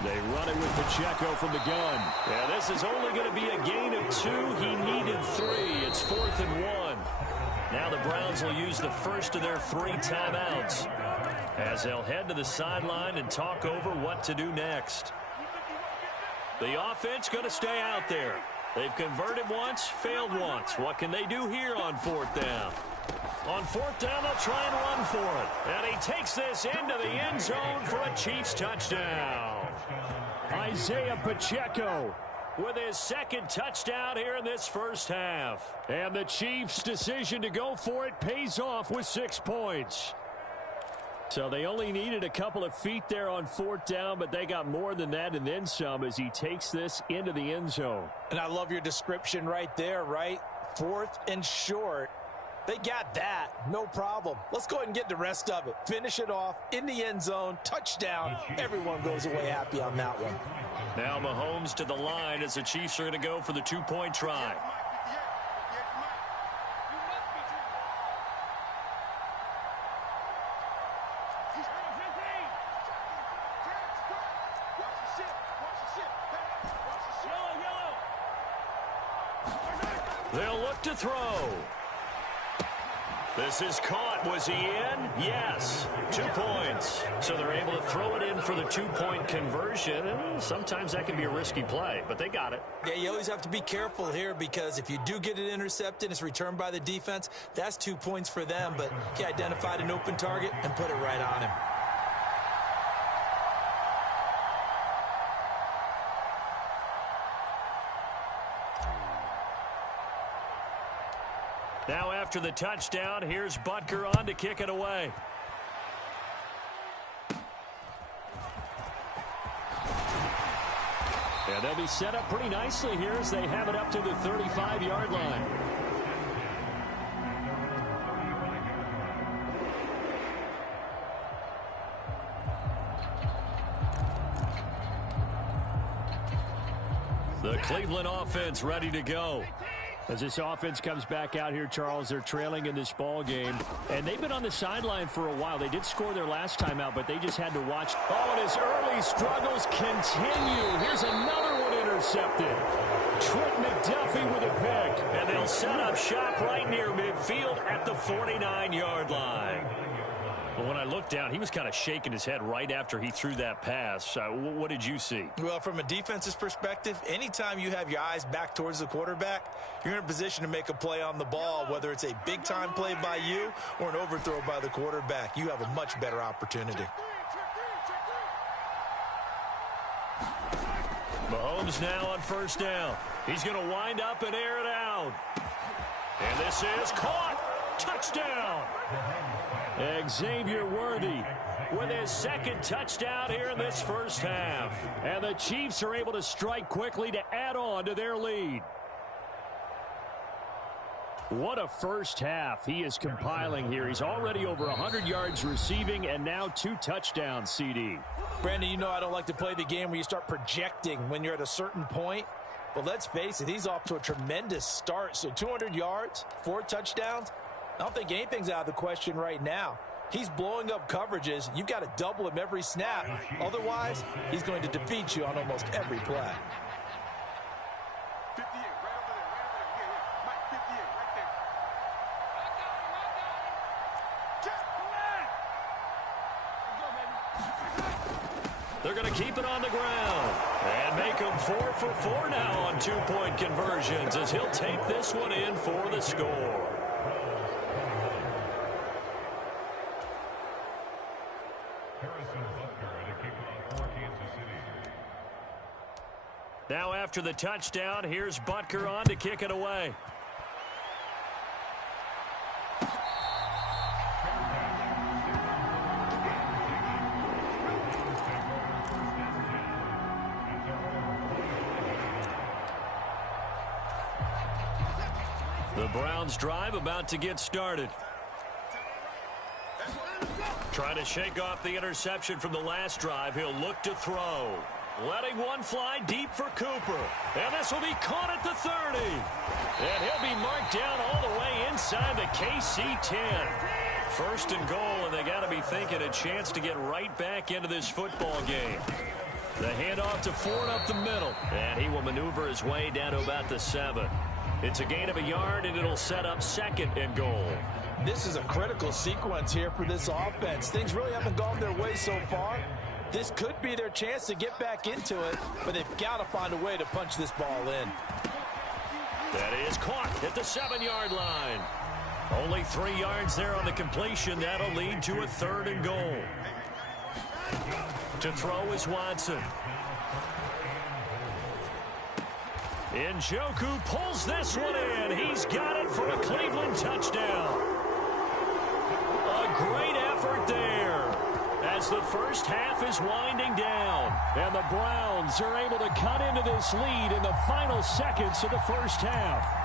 They run it with Pacheco from the gun. Yeah, this is only going to be a gain of 2. He needed 3. It's 4th and 1. Now the Browns will use the first of their 3 timeouts as they'll head to the sideline and talk over what to do next. The offense going to stay out there. They've converted once, failed once. What can they do here on 4th down? On 4th down, they'll try and run for it. And he takes this into the end zone for a Chiefs touchdown. Isaiah Pacheco with his 2nd touchdown here in this first half. And the Chiefs' decision to go for it pays off with 6 points. So they only needed a couple of feet there on 4th down, but they got more than that and then some as he takes this into the end zone. And I love your description right there, right? 4th and short. They got that. No problem. Let's go ahead and get the rest of it. Finish it off in the end zone. Touchdown. Everyone goes away happy on that one. Now Mahomes to the line as the Chiefs are going to go for the 2-point try. They'll look to throw. This is caught. Was he in? Yes. 2 points. So they're able to throw it in for the 2-point conversion. And sometimes that can be a risky play, but they got it. Yeah, you always have to be careful here because if you do get it intercepted, it's returned by the defense, that's 2 points for them. But he identified an open target and put it right on him. Now after the touchdown, here's Butker on to kick it away. And they'll be set up pretty nicely here as they have it up to the 35-yard line. The Cleveland offense ready to go. As this offense comes back out here, Charles, they're trailing in this ball game. And they've been on the sideline for a while. They did score their last time out, but they just had to watch. Oh, and his early struggles continue. Here's another one intercepted. Trent McDuffie with a pick. And they'll set up shop right near midfield at the 49-yard line. But when I looked down, he was kind of shaking his head right after he threw that pass. What did you see? Well, from a defense's perspective, anytime you have your eyes back towards the quarterback, you're in a position to make a play on the ball, whether it's a big-time play by you or an overthrow by the quarterback. You have a much better opportunity. Mahomes now on first down. He's going to wind up and air it out. And this is caught. Touchdown. Xavier Worthy with his second touchdown here in this first half. And the Chiefs are able to strike quickly to add on to their lead. What a first half he is compiling here. He's already over 100 yards receiving and now 2 touchdowns, CD. Brandon, you know I don't like to play the game where you start projecting when you're at a certain point. But let's face it, he's off to a tremendous start. So 200 yards, 4 touchdowns. I don't think anything's out of the question right now. He's blowing up coverages. You've got to double him every snap. Otherwise, he's going to defeat you on almost every play. They're going to keep it on the ground and make him 4 for 4 now on 2-point conversions as he'll take this one in for the score. Now after the touchdown, here's Butker on to kick it away. The Browns drive about to get started. Trying to shake off the interception from the last drive. He'll look to throw. Letting one fly deep for Cooper. And this will be caught at the 30. And he'll be marked down all the way inside the KC 10. First and goal, and they got to be thinking a chance to get right back into this football game. The handoff to Ford up the middle. And he will maneuver his way down to about the 7. It's a gain of a yard, and it'll set up second and goal. This is a critical sequence here for this offense. Things really haven't gone their way so far. This could be their chance to get back into it, but they've got to find a way to punch this ball in. That is caught at the 7-yard line. Only 3 yards there on the completion. That'll lead to a 3rd and goal. To throw is Watson. Njoku pulls this one in. He's got it for a Cleveland touchdown. A great effort there as the first half is winding down. And the Browns are able to cut into this lead in the final seconds of the first half.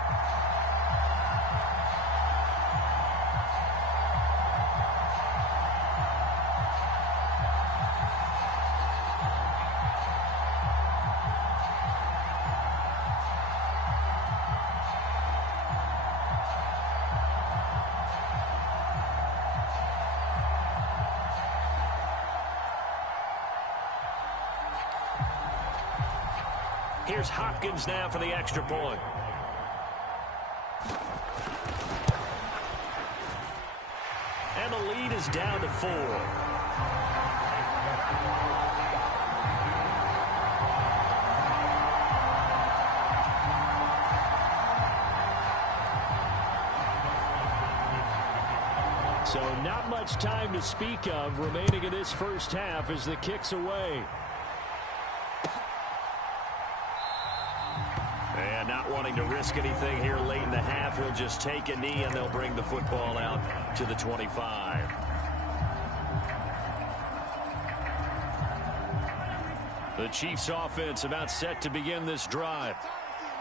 Here's Hopkins now for the extra point. And the lead is down to 4. So not much time to speak of remaining in this first half as the kick's away. And not wanting to risk anything here late in the half, he'll just take a knee and they'll bring the football out to the 25. The Chiefs offense about set to begin this drive.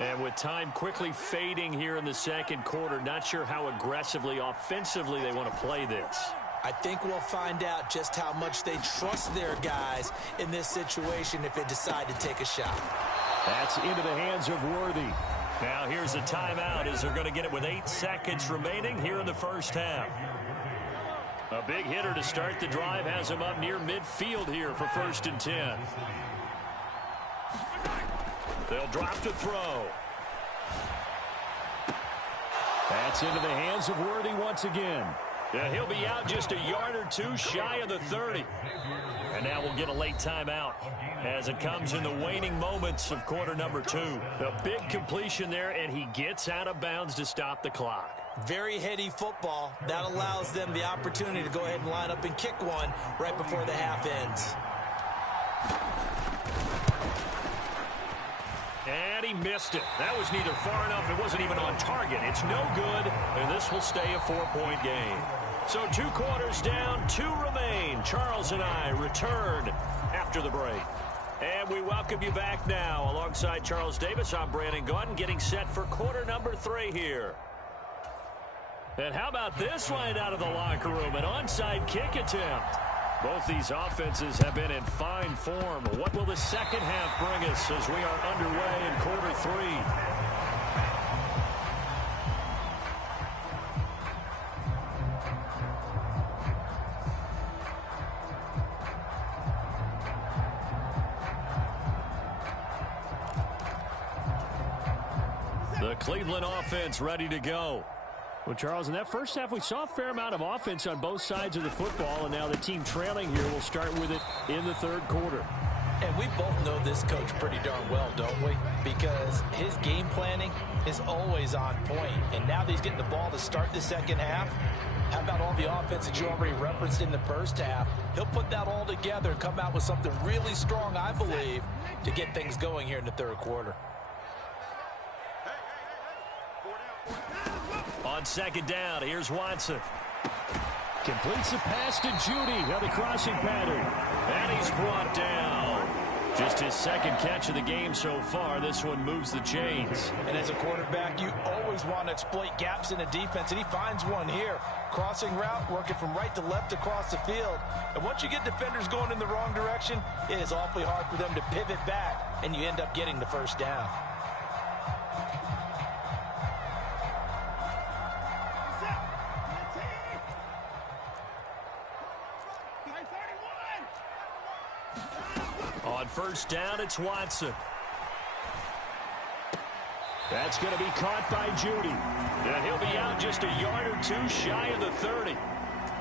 And with time quickly fading here in the second quarter, not sure how aggressively, offensively they want to play this. I think we'll find out just how much they trust their guys in this situation if they decide to take a shot. That's into the hands of Worthy. Now here's a timeout as they're going to get it with 8 seconds remaining here in the first half. A big hitter to start the drive has him up near midfield here for 1st and 10. They'll drop to throw. That's into the hands of Worthy once again. Yeah, he'll be out just a yard or two shy of the 30. And now we'll get a late timeout as it comes in the waning moments of quarter number 2. A big completion there, and he gets out of bounds to stop the clock. Very heady football. That allows them the opportunity to go ahead and line up and kick one right before the half ends. And he missed it. That was neither far enough. It wasn't even on target. It's no good, and this will stay a 4-point game. So 2 quarters down, 2 remain. Charles and I return after the break. And we welcome you back now. Alongside Charles Davis, I'm Brandon Gaudin, getting set for quarter number 3 here. And how about this line out of the locker room? An onside kick attempt. Both these offenses have been in fine form. What will the second half bring us as we are underway in quarter 3? The Cleveland offense ready to go. Well, Charles, in that first half, we saw a fair amount of offense on both sides of the football, and now the team trailing here will start with it in the third quarter. And we both know this coach pretty darn well, don't we? Because his game planning is always on point. And now that he's getting the ball to start the second half, how about all the offense that you already referenced in the first half? He'll put that all together and come out with something really strong, I believe, to get things going here in the third quarter. On second down, here's Watson. Completes the pass to Judy. Now the crossing pattern. And he's brought down. Just his second catch of the game so far. This one moves the chains. And as a quarterback, you always want to exploit gaps in the defense, and he finds one here. Crossing route, working from right to left across the field. And once you get defenders going in the wrong direction, it is awfully hard for them to pivot back, and you end up getting the first down. On first down, it's Watson. That's going to be caught by Judy. And he'll be out just a yard or two shy of the 30.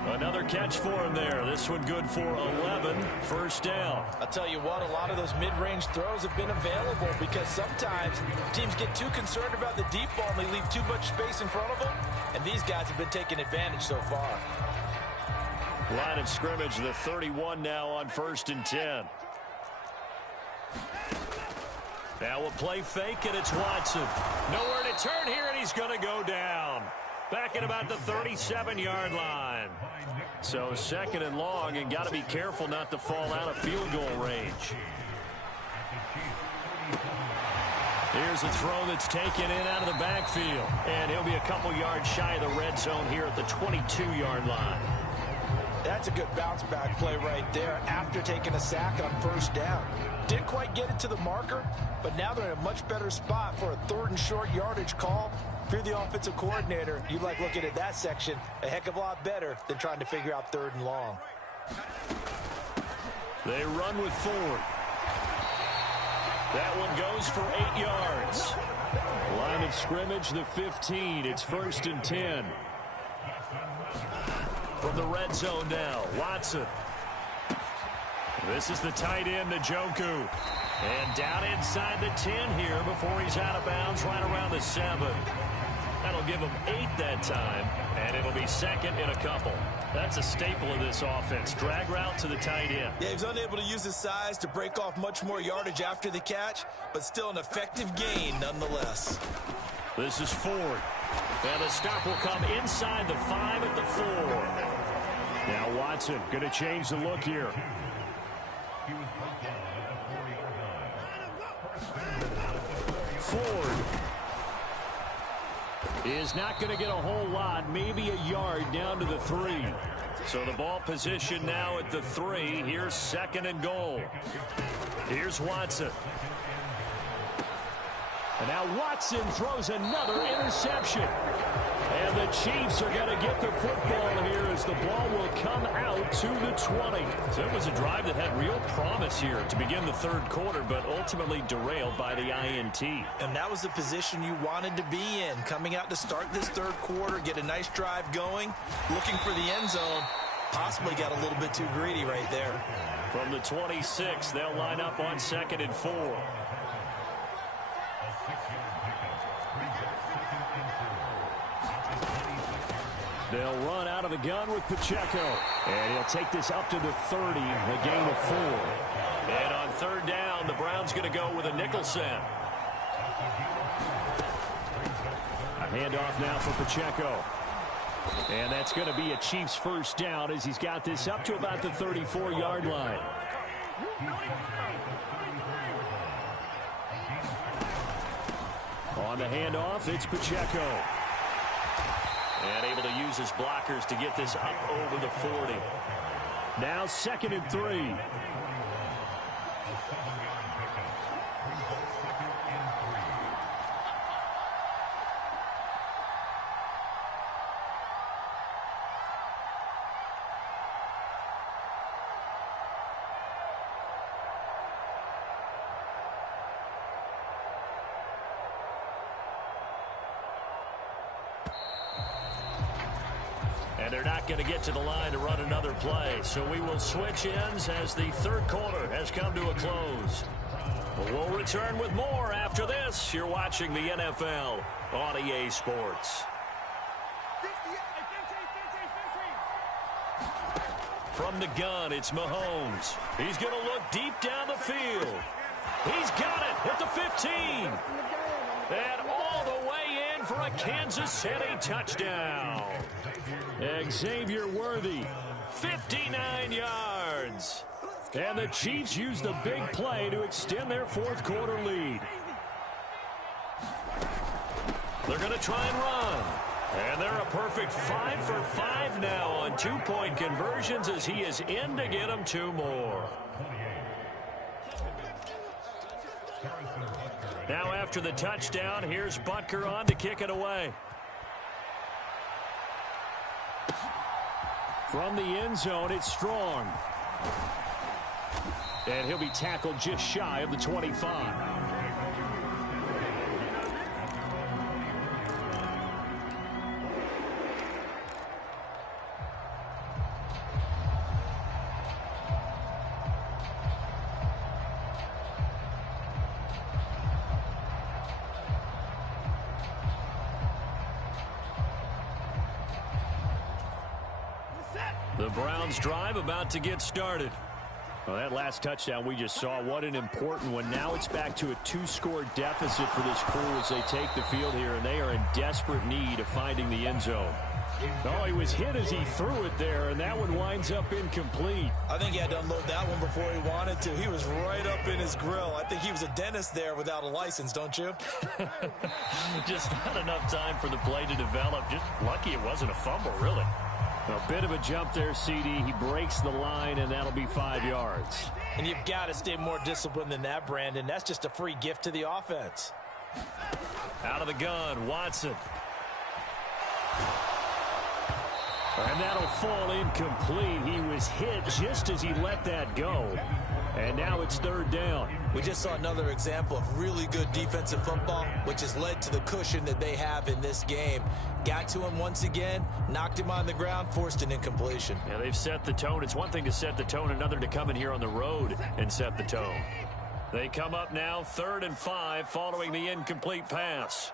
Another catch for him there. This one good for 11. First down. I'll tell you what, a lot of those mid-range throws have been available because sometimes teams get too concerned about the deep ball and they leave too much space in front of them. And these guys have been taking advantage so far. Line of scrimmage, the 31 now on 1st and 10. Now we'll play fake, and it's Watson. Nowhere to turn here, and he's going to go down. Back at about the 37-yard line. So second and long, and got to be careful not to fall out of field goal range. Here's a throw that's taken in out of the backfield. And he'll be a couple yards shy of the red zone here at the 22-yard line. That's a good bounce-back play right there after taking a sack on first down. Didn't quite get it to the marker, but now they're in a much better spot for a 3rd and short yardage call. If you're the offensive coordinator, you like looking at that section a heck of a lot better than trying to figure out 3rd and long. They run with Ford. That one goes for 8 yards. Line of scrimmage, the 15. It's 1st and 10. From the red zone now, Watson. This is the tight end, Njoku. And down inside the 10 here before he's out of bounds right around the 7. That'll give him 8 that time, and it'll be second in a couple. That's a staple of this offense. Drag route to the tight end. Yeah, he's unable to use his size to break off much more yardage after the catch, but still an effective gain nonetheless. This is Ford. And the stop will come inside the 5 at the 4. Now Watson going to change the look here. Ford is not going to get a whole lot, maybe a yard down to the 3. So the ball position now at the 3. Here's second and goal. Here's Watson. And now Watson throws another interception. And the Chiefs are going to get the football here as the ball will come out to the 20. So it was a drive that had real promise here to begin the third quarter, but ultimately derailed by the INT. And that was the position you wanted to be in. Coming out to start this third quarter, get a nice drive going, looking for the end zone. Possibly got a little bit too greedy right there. From the 26, they'll line up on second and 4. They'll run out of the gun with Pacheco. And he'll take this up to the 30, a gain of 4. And on third down, the Browns going to go with a Nicholson. A handoff now for Pacheco. And that's going to be a Chiefs first down as he's got this up to about the 34-yard line. On the handoff, it's Pacheco. And able to use his blockers to get this up over the 40. Now second and 3. And they're not going to get to the line to run another play. So we will switch ends as the third quarter has come to a close. We'll return with more after this. You're watching the NFL on EA Sports. From the gun, it's Mahomes. He's going to look deep down the field. He's got it at the 15. And all the way in for a Kansas City touchdown. Xavier Worthy, 59 yards. And the Chiefs use the big play to extend their fourth quarter lead. They're going to try and run. And they're a perfect 5 for 5 now on 2-point conversions as he is in to get them 2 more. Now after the touchdown, here's Butker on to kick it away. From the end zone, it's Strong. And he'll be tackled just shy of the 25. The Browns drive about to get started. Well, that last touchdown we just saw, what an important one. Now it's back to a 2-score deficit for this crew as they take the field here, and they are in desperate need of finding the end zone. Oh, he was hit as he threw it there, and that one winds up incomplete. I think he had to unload that one before he wanted to. He was right up in his grill. I think he was a dentist there without a license, don't you? Just not enough time for the play to develop. Just lucky it wasn't a fumble, really. A bit of a jump there, CD. He breaks the line, and that'll be 5 yards. And you've got to stay more disciplined than that, Brandon. That's just a free gift to the offense. Out of the gun, Watson. And that'll fall incomplete. He was hit just as he let that go. And now it's third down. We just saw another example of really good defensive football, which has led to the cushion that they have in this game. Got to him once again, knocked him on the ground, forced an incompletion. Yeah, they've set the tone. It's one thing to set the tone, another to come in here on the road and set the tone. They come up now, 3rd and 5, following the incomplete pass.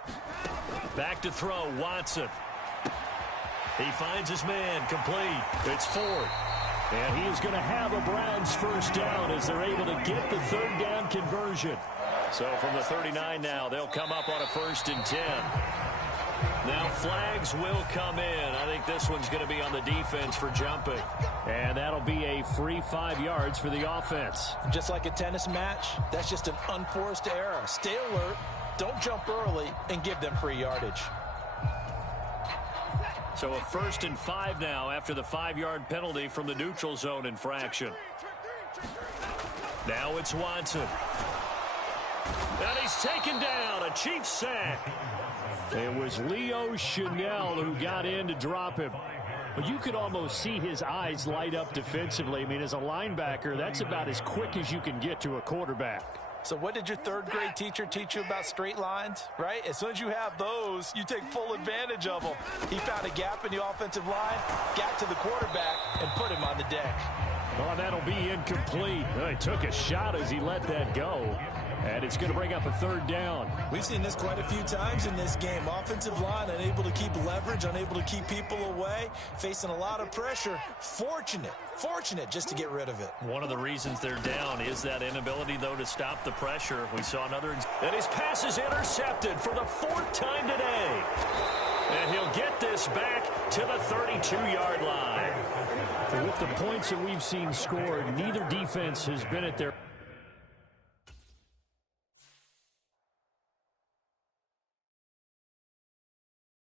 Back to throw, Watson. He finds his man, complete. It's 4th. And he is going to have a Browns first down as they're able to get the 3rd down conversion. So from the 39 now, they'll come up on a 1st and 10. Now flags will come in. I think this one's going to be on the defense for jumping. And that'll be a free 5 yards for the offense. Just like a tennis match, that's just an unforced error. Stay alert, don't jump early, and give them free yardage. So a 1st and 5 now after the 5-yard penalty from the neutral zone infraction. Now it's Watson. And he's taken down, a Chiefs sack. It was Leo Chanel who got in to drop him. But you could almost see his eyes light up defensively. I mean, as a linebacker, that's about as quick as you can get to a quarterback. So what did your 3rd grade teacher teach you about straight lines, right? As soon as you have those, you take full advantage of them. He found a gap in the offensive line, got to the quarterback, and put him on the deck. Oh, that'll be incomplete. Oh, he took a shot as he let that go. And it's going to bring up a 3rd down. We've seen this quite a few times in this game. Offensive line unable to keep leverage, unable to keep people away, facing a lot of pressure. Fortunate just to get rid of it. One of the reasons they're down is that inability, though, to stop the pressure. We saw another. And his pass is intercepted for the 4th time today. And he'll get this back to the 32-yard line. With the points that we've seen scored, neither defense has been at their